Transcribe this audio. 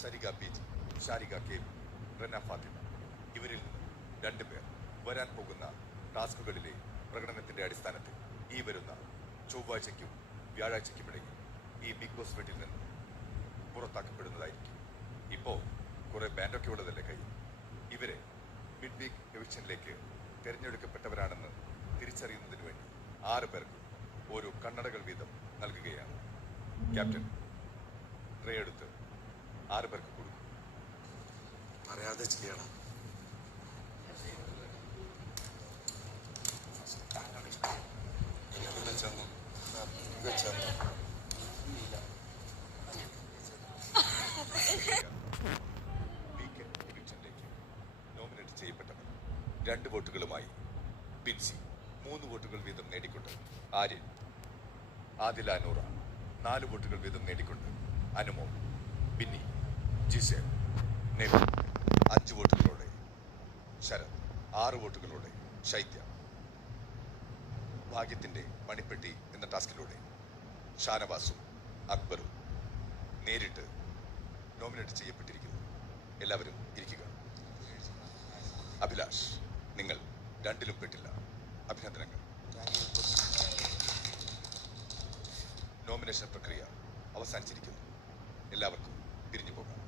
Sarika BG, Sharika K, Rena Fathima. ഇവരിൽ നിന്ന് 2 പേർ വരാൻ പോകുന്ന ടാസ്കുകളിലെ പ്രകടനത്തിന്റെ അടിസ്ഥാനത്തിൽ ഈ വരുന്ന ചൊവ്വാഴ്ചയ്ക്കും വ്യാഴാഴ്ചയ്ക്കുമിടയിൽ ഈ ബിഗ് ബോസ് വീട്ടിൽ നിന്ന് പുറത്താക്കപ്പെടുന്നതായിരിക്കും. ഇപ്പോ കുറെ ബാൻഡൊക്കെ ഉള്ളതല്ലേ കയ്യിൽ. ഇവരെ മിഡ് വീക്ക് എവിക്ഷനിലേക്ക് തിരഞ്ഞെടുക്കപ്പെട്ടവരാണെന്ന് തിരിച്ചറിയുന്നതിന് വേണ്ടി 6 പേർക്ക് ഓരോ കണ്ണടകൾ വീതം നൽകുകയാണ്. ക്യാപ്റ്റൻ ട്രേ എടുത്ത് 6 പേർക്ക് കൊടുക്കും. അറിയാതെ ചെയ്യണം. വീക്കെൻഡ് എവിക്ഷനിലേക്ക് നോമിനേറ്റ് ചെയ്യപ്പെട്ടവർ 2 വോട്ടുകളുമായി ബിൻസി 3 വോട്ടുകൾ വീതം നേടിക്കൊണ്ട് ആര്യൻ, ആദില നൂറ 4 വോട്ടുകൾ വീതം നേടിക്കൊണ്ട് അനുമോൾ, ബിന്നി, ജിസേൽ, നെവിൻ 5 വോട്ടുകളോടെ, ശരത് 6 വോട്ടുകളോടെ, ശൈത്യ. ഭാഗ്യത്തിന്റെ മണിപ്പെട്ടി എന്ന ടാസ്കിലൂടെ ഷാനവാസും അക്ബറും നേരിട്ട് നോമിനേറ്റ് ചെയ്യപ്പെട്ടിരിക്കുന്നു. എല്ലാവരും ഇരിക്കുക. അഭിലാഷ്, നിങ്ങൾ 2ലും പെട്ടില്ല. അഭിനന്ദനങ്ങൾ. നോമിനേഷൻ പ്രക്രിയ അവസാനിച്ചിരിക്കുന്നു. എല്ലാവർക്കും പിരിഞ്ഞു പോകാം.